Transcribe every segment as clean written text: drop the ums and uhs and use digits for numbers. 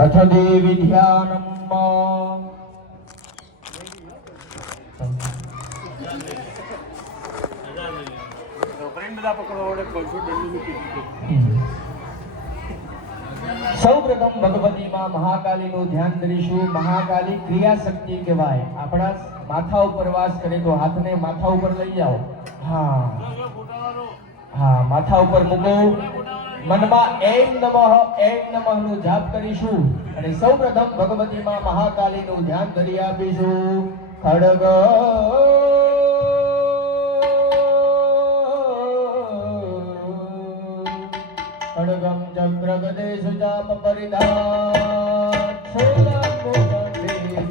अथ देवी ध्यानम् સૌપ્રથમ ભગવતી માં મહાકાલી નું ધ્યાન કરીશું। મહાકાલી ક્રિયા શક્તિ કહેવાય। આપણા માથા ઉપર વાસ કરે તો હાથને માથા ઉપર લઈ જાઓ। હા હા, માથા ઉપર મૂકો। મનમાં એમ નમઃ નું જાપ કરીશું અને સૌપ્રથમ ભગવતી માં મહાકાલી નું ધ્યાન કરી આપીશું। ખડગ खड्गं चक्र गदेश चाप परिधान शूलं मुदंडीयं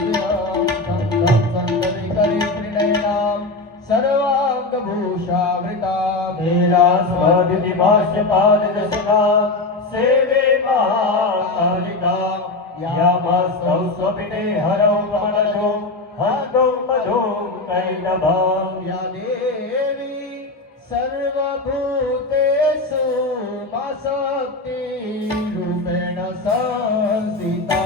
संघं संदरिकरि त्रिनयनां सर्वांग भूषावृतां नीलास्वदिति भाष्यपाददशनां सेवे महाकालिकां यामस्तौ स्वपिते हरौ कमलजो हन्तौ मधो कैलभं या देवी सर्वभूतेषु मा शक्ति रूपेण संस्थिता।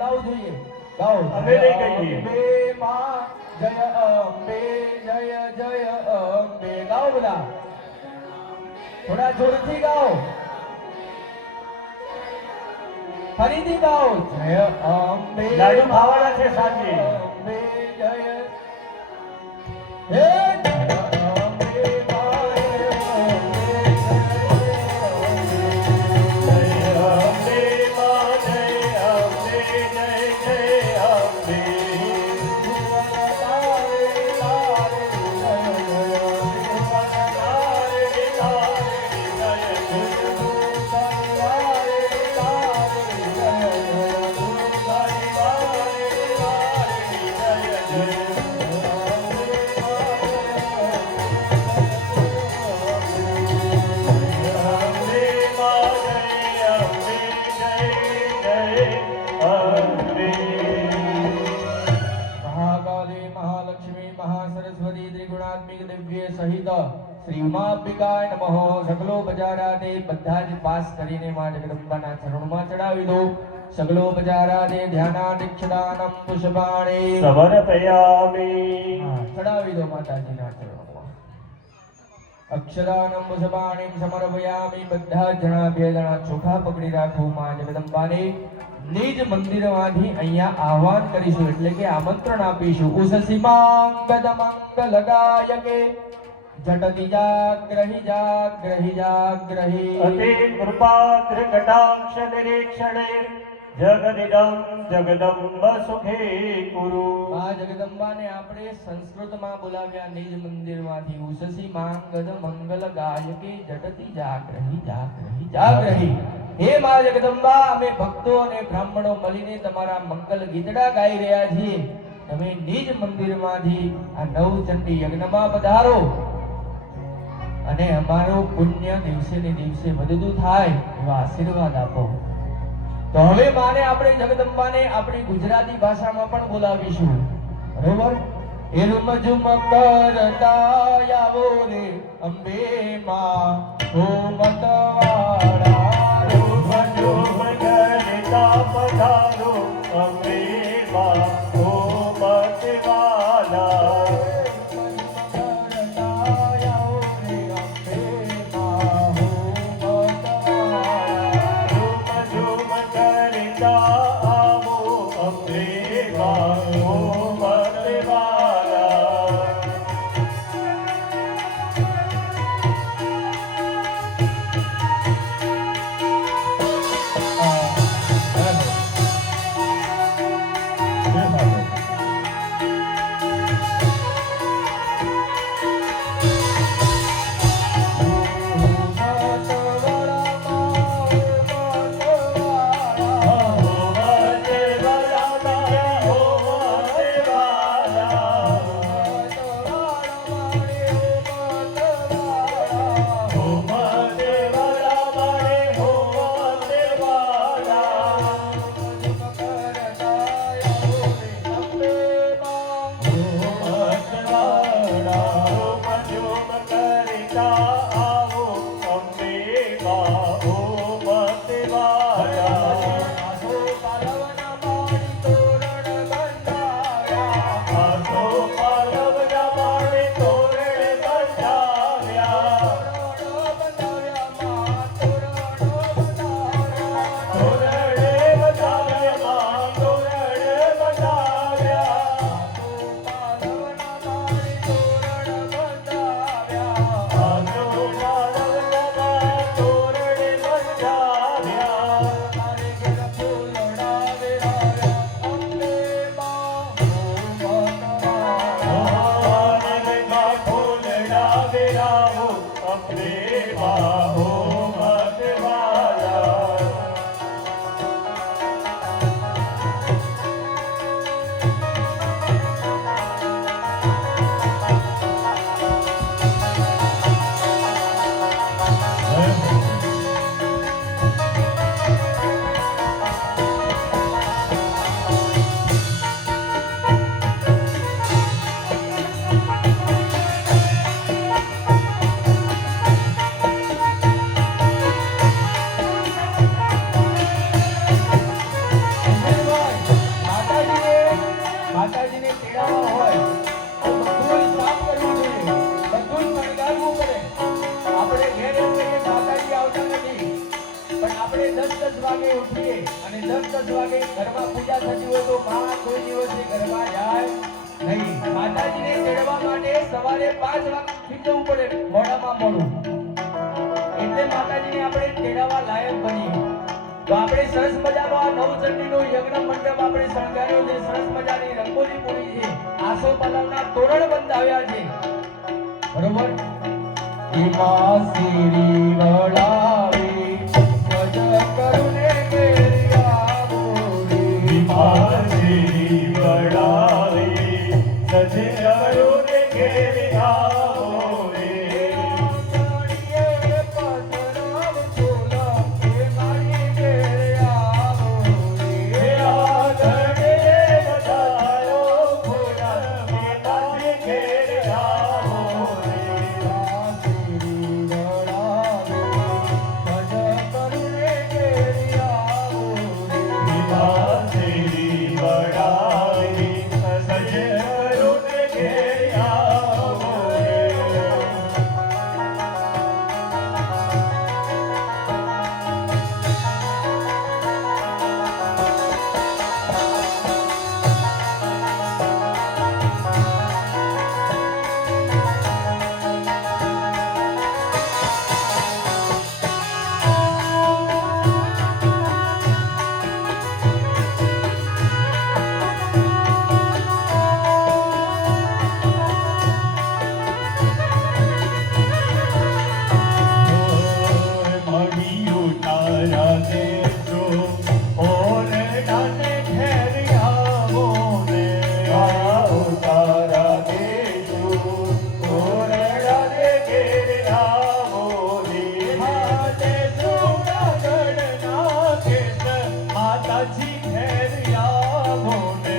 સંભળાવવું જોઈએ. ગાઓ. અમે નહીં કહીએ. અંબે માં જય અંબે જય જય અંબે. ગાઓ બધા. થોડા જોરથી ગાઓ. ફરીથી ગાઓ. જય અંબે. લાડુ ખાવાના છે સાંજે. અંબે જય હે સહિત શ્રી ઉમાંબિકાય નમઃ. સગલો બજારાને બધા જ પાસ કરીને માં જગદંબાના ચરણમાં ચડાવી દો. સગલો બજારાને ધ્યાનાદિક્ષદાનમ પુષ્પાણી સમર્પયામિ. ચડાવી દો માતાજીના ચરણોમાં. અક્ષરાનમ પુષ્પાણી સમર્પયામિ. બધા જણા બે જણા ચોખા પકડી રાખો. માં જગદંબાને નિજ મંદિરમાંથી અહીંયા આહવાન કરીશું એટલે કે આમંત્રણ આપીશું. ઉસસીમાંગદ મંગલ ગાયકે જટતિ જાગ્રહી જાગ્રહી જાગ્રહી અતિ કૃપાદ્ર કટાક્ષ નિરીક્ષણે જગદિદં જગદંબ સુખે કુરુ. આ જગદંબાને આપણે સંસ્કૃતમાં બોલાવ્યા નિજ મંદિરમાંથી. ઉસસી માંગદ મંગલ ગાયકે જટતિ જાગ્રહી જાગ્રહી જાગ્રહી. હે મા જગદંબા, અમે ભક્તો અને બ્રાહ્મણો મળીને તમારા મંગલ ગીતડા ગાઈ રહ્યા છીએ. તમે નિજ મંદિરમાંથી આ નવચંડી યજ્ઞમાં પધારો અને અમારો પુણ્ય દિવસે ને દિવસે વધતું થાય એવા આશીર્વાદ આપો. તો હવે માને આપણે જગદંબાને આપણી ગુજરાતી ભાષામાં પણ બોલાવીશું. બરોબર? એલુમ ઝુમ કરતા આવો રે અંબે માં ઓ મતવાળા. પધારો અંબે માં ઓ મતવાલા. 10 વાગે ઘરમાં પૂજા થતી હોય તો માં કોઈ દિવસે ઘરમાં જાય નહીં. માતાજીને તેડવા માટે સવારે 5 વાગે ઉઠી જવું પડે, મોડામાં મોડું, એટલે માતાજીને આપણે તેડાવા લાયક બનીએ. તો આપણે સરસ મજાનો આ નવચંડીનો યજ્ઞ મંડપ આપણે શણગાર્યો છે, સરસ મજાની રંગોળી પૂરી છે, આસોપાલવના તોરણ બંધાવ્યા છે, બરોબર. એમાં સીરી વળાવી સજ કરુને ઘેરી આવો રે. સીરી વળાવી સજ કરુને ઘેરી આવો રે. આંગણીએ પધરાવ ચોલા એ મારી ઘેરે આવો રે. આંગણીએ પધારો ભોળા એ મારી ઘેરે આવો રે. સીરી વળાવી સજ કરુને ઘેરી આવો રે. સીરી વળાવી સજ કરુને ઘેરી આવો રે. મળ્યું તારા દેશો ઓરડાને ઘેર આવો રે. આવો તારા દેશો ઓરડાને ઘેર આવો રે. હાથે સુરાગઢના કેસ માતાજી ઘેર આવો ને.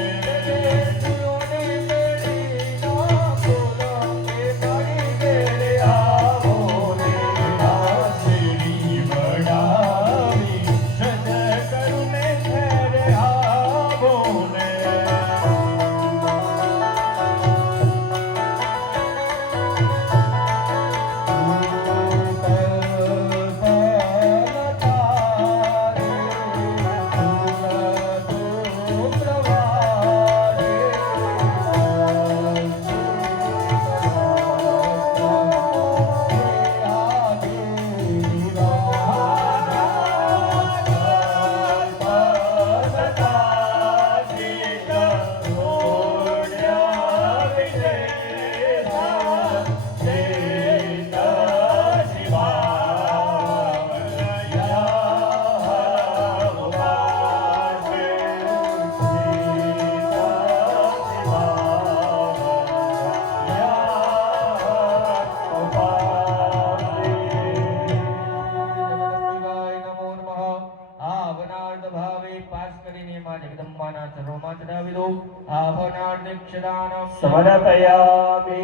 સમર્પયામિ.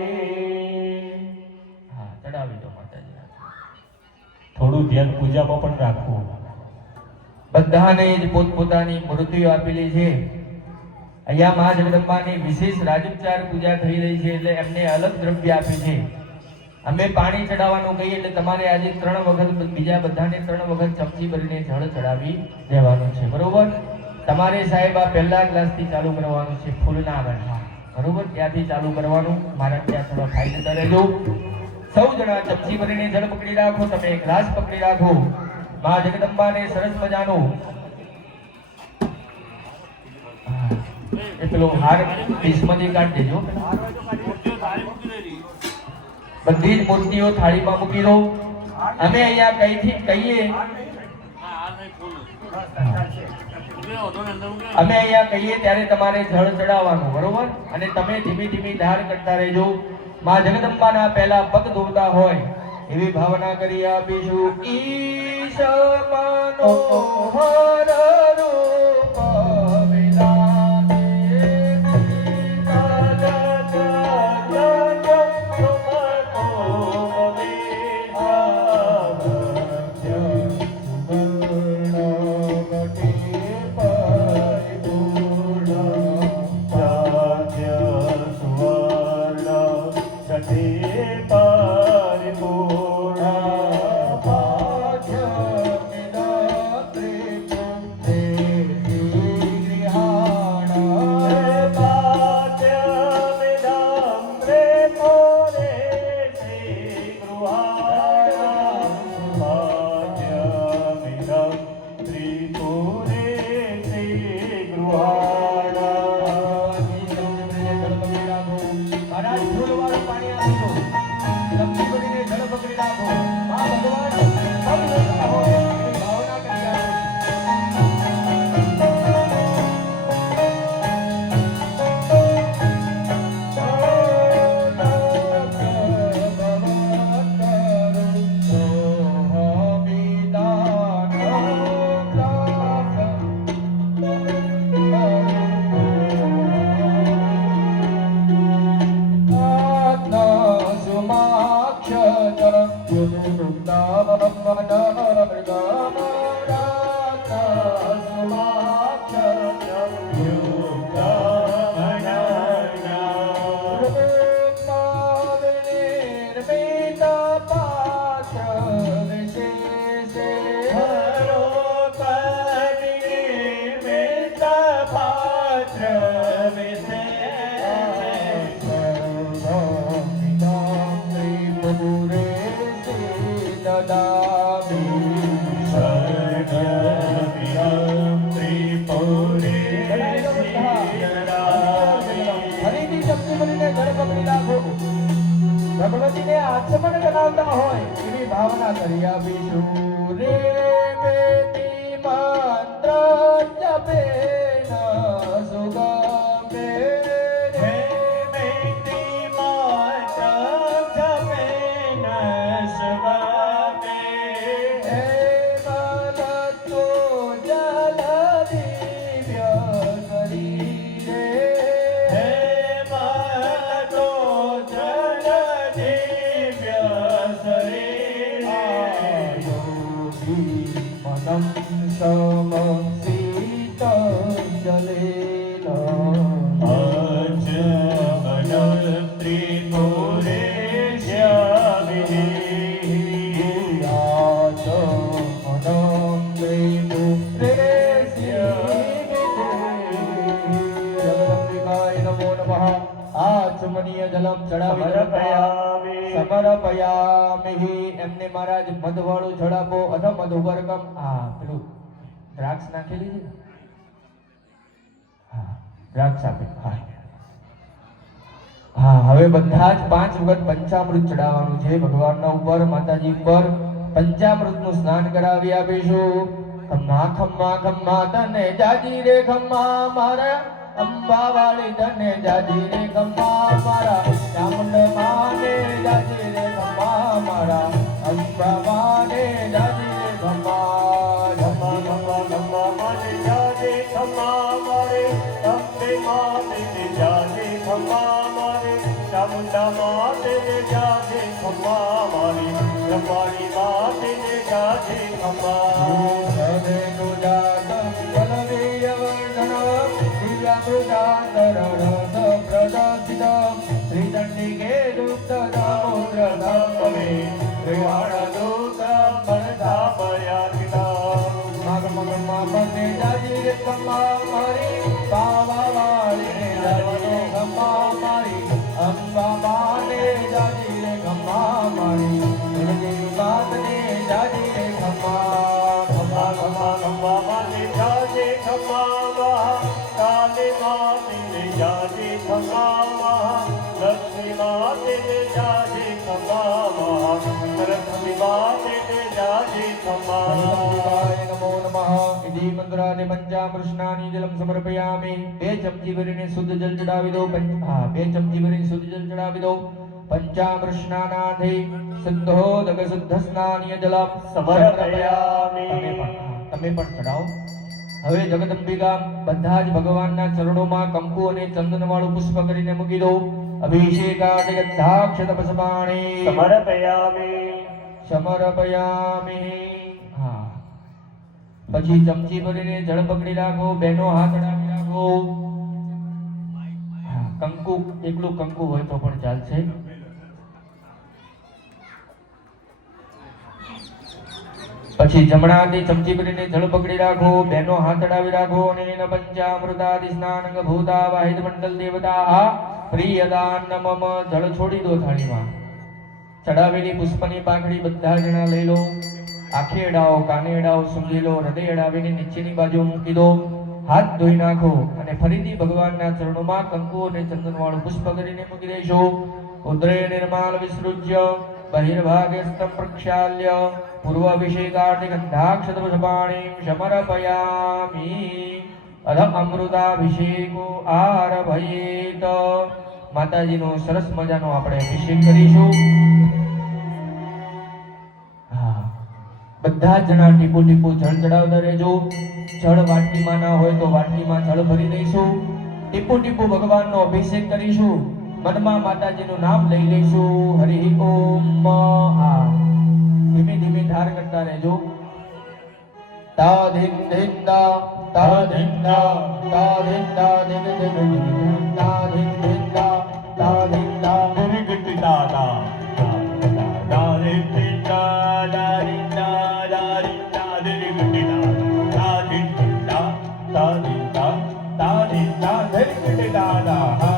હા, ચડાવી દો માતાજી. થોડું ધ્યાન પૂજામાં પણ રાખવું. બધાને જ પોતપોતાની મૂર્તિઓ આપેલી છે. અહીંયા મા જગદંબાની વિશેષ રાજોપચાર પૂજા થઈ રહી છે, એટલે એમને અલગ દ્રવ્ય આપ્યું છે. અમે પાણી ચડાવવાનું કહીએ એટલે તમારે આજે 3 વખત, બીજા બધાને 3 વખત ચમચી ભરીને જળ ચડાવી દેવાનું છે, બરોબર. તમારે સાહેબ આ પહેલા ગ્લાસથી ચાલુ કરવાનું છે, ફૂલના ગણવા, બરોબર. ત્યાંથી ચાલુ કરવાનું. મારા ત્યાં થોડા ખાઈ જતા રહેજો. સૌ જણા ચમચી ભરીને જળ પકડી રાખો, તમે ગ્લાસ પકડી રાખો. મા જગદંબાને સરસ મજાનો એ પેલો હાર કિસ્મતી કાઢ દેજો. બધી જ મૂર્તિઓ થાળીમાં મૂકી દો. અમે અહીંયા કઈથી કહીએ, અમે અહીંયા કહીએ ત્યારે તમારે જળ ચડાવવાનું, બરોબર. અને તમે ધીમી ધીમી ધાર કરતા રહેજો. મા જગદંબાના પહેલા પગ ધોતા હોય એવી ભાવના કરી આપીશું. ઈશ મનોહર રૂપ વિલાસે ફૂલવાળું પાણી આપી દો. ચમચી ભરીને જળ પકડી રાખો. માં ભગવાન પગ લેતા હોય એવી ભાવના કરી રાખો. ફરીથી ચમચી ભરીને જળ પકડી રાખો. ભગવતીને આચમન કરાવતા હોય એવી ભાવના કરી આપીશું. રે બેટી મંત્ર જપે ન સુગમે. હે બેટી મંત્ર જપે ન સુગમે. હે મનતો જલ દિવ્ય શરીરે. હે મનતો જલ દિવ્ય શરીરે. મનમ સમ શીત જલેન. અચમન ત્રિપુરેશ્ય વિધિ. આચમનમ ત્રિપુરેશ્ય વિધિ. જગદંબિકાય નમો નમઃ. આચમનીય જલમ ચડાવી સમર્પયામિ. સમર્પયામિ. એમને મહારાજ મધવાળું જળ આપો. અથ મધુવર્ગમ. હા, પેલું દ્રાક્ષ નાખેલી છે ને? હા, દ્રાક્ષ આપે. હા હા, હવે બધા જ 5 વખત પંચામૃત ચડાવવાનું છે ભગવાનના ઉપર, માતાજી ઉપર. પંચામૃતનું સ્નાન કરાવી આપીશું. ખમ્મા ખમ્મા ખમ્મા તને જાજી રે ખમ્મા મારા અંબા વાળી તને જાજી રે ખમ્મા મારા ચામુંડ માને જાજી રે ખમ્મા મારા અંબા માને જાજી રે ખમ્મા. ખમ્મા ખમ્મા ખમ્મા માને જાજે ખમ્મા મારે. અંબે માતે જાજે ખમ્મા મારે. ચામુંડા માતે જાજે ખમ્મા મારી. રંબાડી માતે જાજે ખમ્મા. સદે તુજાતમ બલવીય વર્ધનમ દિવ્યામૃતાંતરણ સપ્રદક્ષિતમ શ્રીદંડિકે દુગ્ધ દામોદ્ર ધામવે ત્રિવાણદૂતમ મનસામયાર્પિતમ. મગમગમા પતે જાજી રે ખમ્મા મારી પાવા વાળી જાજી ખમ્મા મારી અંબા માને જાજી રે ખમ્મા મારી તુલસી માતને જાજી રે ખમ્મા. ખમ્મા ખમ્મા ખમ્મા માને જાજે ખમ્મા મહા. કાલે માતે જાજે ખમ્મા મહા. લક્ષ્મી માતે જાજે ખમ્મા મહા. સરસ્વતી માતે જાજે ખમ્મા. ગણપતિદેવાય નમો નમઃ. ઇતિ મંત્રાને પંચામૃષ્ણાની જલમ સમર્પયામિ. 2 ચમચી ભરીને શુદ્ધ જલ ચડાવી દો. 2 ચમચી ભરીને શુદ્ધ જલ ચડાવી દો. પંચામૃષ્ણાનાથે શુદ્ધોદક શુદ્ધ સ્નાનીય જલમ સમર્પયામિ. તમે પણ ચડાવો. હવે જગદંબિકા બધા જ ભગવાનના ચરણોમાં કંકુ અને ચંદન વાળું પુષ્પ કરીને મૂકી દો. અભિષેકાદિ ગંધાક્ષત પુષ્પાણી સમર્પયામિ. સમર્પયામિ. હા, પછી ચમચી ભરીને જળ પકડી રાખો. બેનો હાથ અડાવી રાખો. હા, કંકુ એકલું કંકુ હોય તો પણ ચાલશે. પછી જમણા હાથે ચમચી ભરીને જળ પકડી રાખો. બેનો હાથ અડાવી રાખો. અને એન પંચામૃતાદિ સ્નાનંગ ભૂતા વાહિદ મંડલ દેવતા પ્રિયદાન મમ. જળ છોડી દો થાળીમાં. ચડાવેલી પુષ્પની પાખડી બધા જણા લઈ લો. આંખે અડાવો, કાને અડાવો, સૂંઘી લો. હૃદય અડાવીને નીચેની બાજુ મૂકી દો. હાથ ધોઈ નાખો અને ફરીથી ભગવાનના ચરણોમાં કંકુ અને ચંદન વાળું પુષ્પ કરીને મૂકી દેશો. ઉદરે નિર્માલ વિસૃજ્ય બહિર્ભાગે સ્તં પ્રક્ષાલ્ય પૂર્વાભિષેકાર્તિગંધાક્ષતૃષપાણીં સમર્પયામિ અધ અમૃતાભિષેકો આરભયેત માતાજીનો સરસ મજાનો આપણે અભિષેક કરીશું હા બધા જણા ટીપુ ટીપુ જળ ચડાવતા રહેજો જળ વાટકીમાં ના હોય તો વાટકીમાં જળ ભરી દઈશું ટીપુ ટીપુ ભગવાનનો અભિષેક કરીશું મનમાં માતાજીનું નામ લઈ લઈશું હરિ ઓમ હા ધીમે ધીમે ધાર કરતા રહેજો તા ધીમ ધીમ તા તા ધીમ તા તા ધીમ તા ધીમ ધીમ તા ધીમ ધીમ તા તા ધીમ તા ગિરિગિટ્ટિ દાદા દાદે પિતા દારી દારી દાદે ગિટ્ટિ દાદા દાદી દાદે ગિટ્ટિ દાદા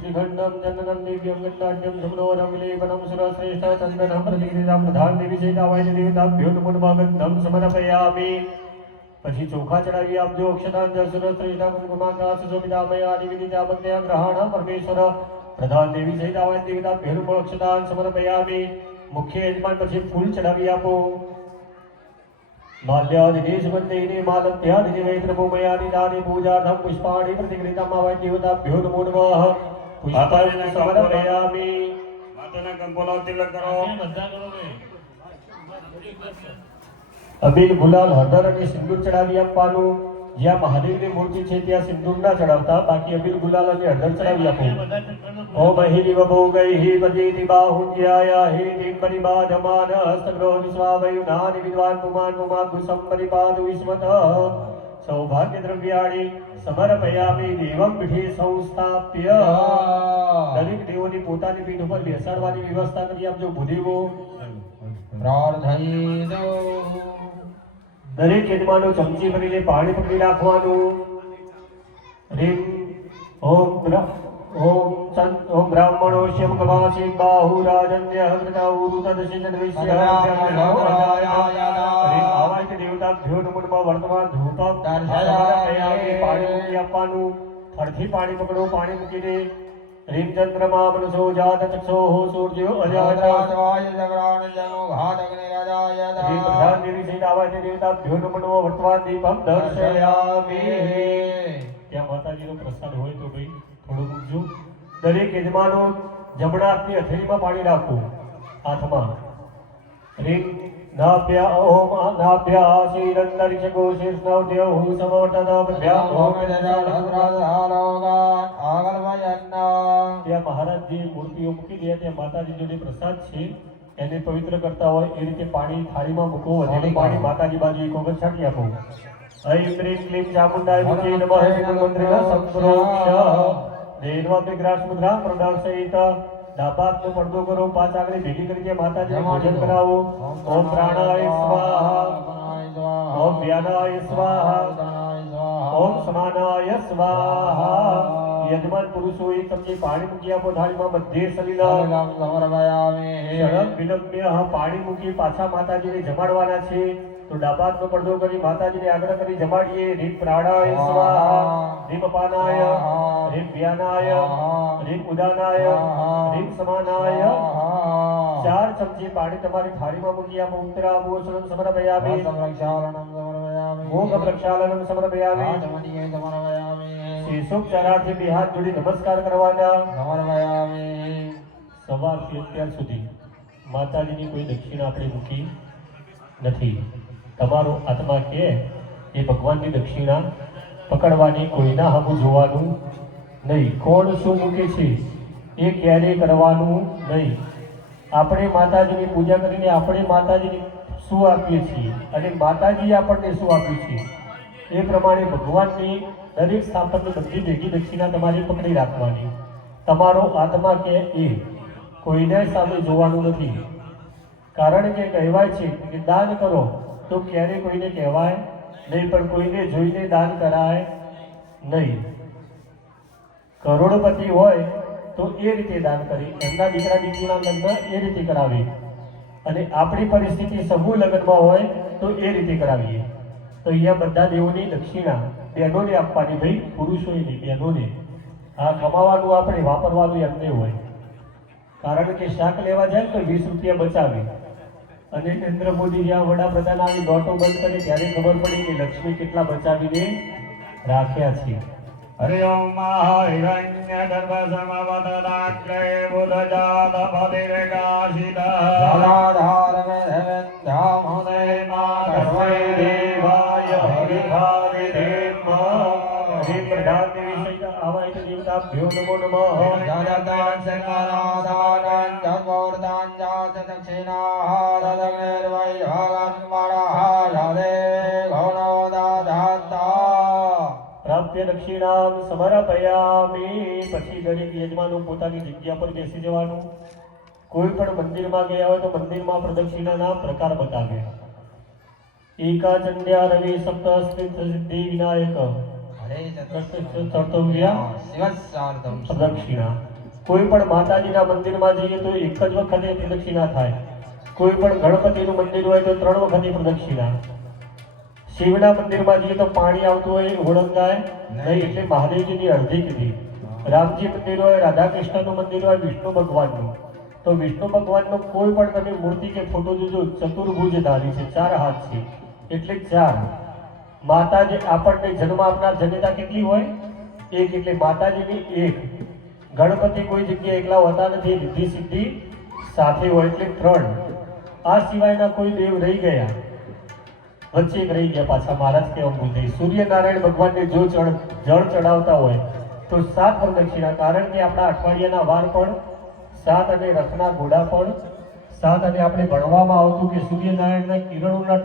श्रीखंडम चंदनम दिव्यम गंडाढ्यम समनोरम लेपनम सुरश्रेष्ठ चंदनम प्रतिगृहीताम प्रधान देवी सहितावाय देवताभ्यो नमो नमः गंधम समर्पयामि પછી ચોખા ચડાવી આપજો અક્ષતાંજલ સુરશ્રેષ્ઠ કુમકુમાકા સુશોભિતામય આદિ વિધિતા ભક્ત્યા ગ્રહણ પરમેશ્વર પ્રધાન દેવી સહિતાવાય દેવતાભ્યો નમો અક્ષતાન સમર્પયામિ મુખ્ય યજમાન પછી ફૂલ ચડાવી આપો माल्यादिदेशवन्देने मालत्यादिदेवैत्रभूमयानि दानि पूजार्थं पुष्पाणि प्रतिगृहीतामावै देवताभ्यो नमो नमः पुष्पाणि समर्पयामि माताना कंपोला तिलक करो अबील गुलाल हळदर અને સિંદૂર ચડાવી આપવાનું જ્યાં મહાદેવની મૂર્તિ છે ત્યાં સિંદૂર ના ચડાવતા બાકી અબીલ ગુલાલ અને હળદર ચડાવી આપો ओम हि भोगैः पतिति बाहुज्याया हि परिबाधमान हस्तग्रो विश्वावयुनानि विद्वान् पुमान् पुमागुसं परिपादु विश्वतः सौभाग्यद्रव्याणि समर्पयामि देवं पीठे संस्थाप्य દરેક દેવોની પોતાની પીઠ ઉપર બેસાડવાની વ્યવસ્થા કરી આપજો ભૂદેવો પ્રાર્થયિતો દરેક યજમાનો ચમચી ભરીને પાણી પકડી રાખવાનું. રીમ ઓમ ઓમ બ્રાહ્મણો શ્યમ કવાસી બાહુ રાજન્ય હૃદયાઉ તદશિજન વિશ્ય આવાય તે દેવતાભ્યો નમો નમઃ વર્તમાન ધૂપમ સમર્પયામિ. પાણી મૂકી આપવાનું. થળથી પાણી પકડો. પાણી મૂકીને રીમ ચંદ્રમા મનસો જાત ચક્ષોઃ સૂર્યો અજાત રીમ પ્રધાન દેવી સહિત આવાય તે દેવતાભ્યો નમો નમઃ વર્તમાન દીપમ દર્શયામિ. ત્યાં માતાજીનો પ્રસાદ હોય તો ભાઈ થોડું મૂકજો. દરેક યજમાનો જમણા હાથની હથેળીમાં પાણી રાખવું. હાથમાં રીમ નાભ્યા ઓમ નાભ્યા શ્રીરંતરિક્ષકો શીર્ષનવદેવ સમવર્તનભ્યામ ઓમ ત્યાં મહારાજજી મૂર્તિઓ મૂકી દે. ત્યાં માતાજી જોડે પ્રસાદ છે એને પવિત્ર કરતા હોય એ રીતે પાણી થાળીમાં મૂકો. વધેલું પાણી માતાજી બાજુ એક વખત છાંટી આપો. ऐं ह्रीं क्लीं चामुण्डाय मुखे नमः मंत्रेण संप्रोक्ष देवाग्निग्रास मुद्रा प्रदर्शयित डाबातનો પડદો કરો. 5 આંગળી ભેગી કરીને માતાજીને ભોજન કરાવો. ઓમ પ્રાણાય સ્વાહા ઓમ વ્યાનાય સ્વાહા ઓમ સમાનાય સ્વાહા. યજમાન પુરુષો એક ચમચી પાણી મૂકી આપો થાળીમાં. મધ્યે સલિલમ ષડમ વિલંબ્ય પાણી મૂકી પાછા માતાજીને જમાડવાના છે. તો ડાબાતનો પડદો કરી માતાજીને આગ્રહ કરી જમાડીએ. રીમ પ્રાણાય સ્વાહા રીમ અપાનાય રીમ વ્યાનાય રીમ ઉદાનાય રીમ સમાનાય. 4 ચમચી પાણી તમારી થાળીમાં મૂકી આપો. ઉત્તરાભૂષણમ સમર્પયામિ ભોગ પ્રક્ષાલનમ સમર્પયામિ. શીર્ષોપચારાર્થે બે હાથ જોડી નમસ્કાર કરવાના. સવારથી અત્યાર સુધી માતાજીની કોઈ દક્ષિણા આપણે મૂકી નથી. તમારો આત્મા કે એ ભગવાનની દક્ષિણા પકડવાની, કોઈના હમું જોવાનું નહીં. કોણ શું મૂકે છે એ ક્યારેય કરવાનું નહીં. આપણે માતાજીની પૂજા કરીને આપણે માતાજીને શું આપીએ છીએ અને માતાજીએ આપણને શું આપ્યું છે એ પ્રમાણે ભગવાનની દરેક સ્થાપનની બધી ભેગી દક્ષિણા તમારે પકડી રાખવાની. તમારો આત્મા કે એ કોઈને સામે જોવાનું નથી. કારણ કે કહેવાય છે કે દાન કરો તો ક્યારેય કોઈને કહેવાય નહીં, પણ કોઈને જોઈને દાન કરાય નહીં. કરોડપતિ હોય તો એ રીતે દાન કરી, એમના દીકરા દીકરીના લગ્ન એ રીતે કરાવે. અને આપણી પરિસ્થિતિ સમૂહ લગ્નમાં હોય તો એ રીતે કરાવીએ. તો અહીંયા બધા દેવોની દક્ષિણા બહેનોને આપવાની. ભાઈ પુરુષોએ નહીં, બહેનોને. આ કમાવાનું આપણે વાપરવાનું એમને હોય. કારણ કે શાક લેવા જાય તો 20 રૂપિયા બચાવે. અને નરેન્દ્ર મોદી જ્યાં વડાપ્રધાન આવી નોટો બંધ કરી ત્યારે ખબર પડી કે લક્ષ્મી કેટલા બચાવીને રાખ્યા છે. हरि ओम हिरण्य गर्भ समवदनाग्रे बुधजात भदिर्गाशितः जलाधार धामोदय सर्वै देवाय हरिभाविधेम હરિ પ્રધાન દેવી સહિત આવાય તો દેવતાભ્યો નમો નમઃ. जगदान संगनादान जगोर्दान जात दक्षिणाः ददमेर्वै भगन्मणः जले घोणोदाधाता પ્રાપ્ય દક્ષિણામ સમર્પયામિ. પછી દરેક યજમાનો પોતાની જગ્યા પર બેસી જવાનું. કોઈ પણ મંદિરમાં ગયા હોય તો મંદિરમાં પ્રદક્ષિણાના પ્રકાર બતાવે. એકાચંદ્યા રવિ સપ્ત સિદ્ધિ વિનાયક પ્રદક્ષિણા. કોઈ પણ માતાજીના મંદિરમાં જઈએ તો એક જ વખતે પ્રદક્ષિણા થાય. કોઈ પણ ગણપતિનું મંદિર હોય તો 3 વખતે પ્રદક્ષિણા. શિવના મંદિરમાં જઈએ તો પાણી આવતું હોય ઓળંગાય નહીં, એટલે મહાદેવજીની અડધી કીધી. રામજી મંદિર હોય, રાધા કૃષ્ણનું મંદિર હોય, વિષ્ણુ ભગવાનનું, તો વિષ્ણુ ભગવાનનું કોઈ પણ તમે મૂર્તિ કે ફોટો જોજો ચતુર્ભુજધારી છે, 4 હાથ છે, એટલે 4. માતાજી આપણને જન્મ આપનાર જનતા કેટલી હોય? 1. એટલે માતાજીની 1. ગણપતિ કોઈ જગ્યાએ એકલા હોતા નથી, રિદ્ધિ સિદ્ધિ સાથે હોય એટલે 3. આ સિવાયના કોઈ દેવ રહી ગયા, વચ્ચે એક રહી ગયા પાછા. મહારાજ કહેવા ભૂલ થઈ. સૂર્યનારાયણ ભગવાનને જો જળ ચડાવતા હોય તો 7 પ્રદક્ષિણા. કારણ કે આપણા અઠવાડિયાના વાર પણ 7 અને રથના ઘોડા પણ 7. અને આપણે ભણવામાં આવતું કે સૂર્યનારાયણના કિરણોના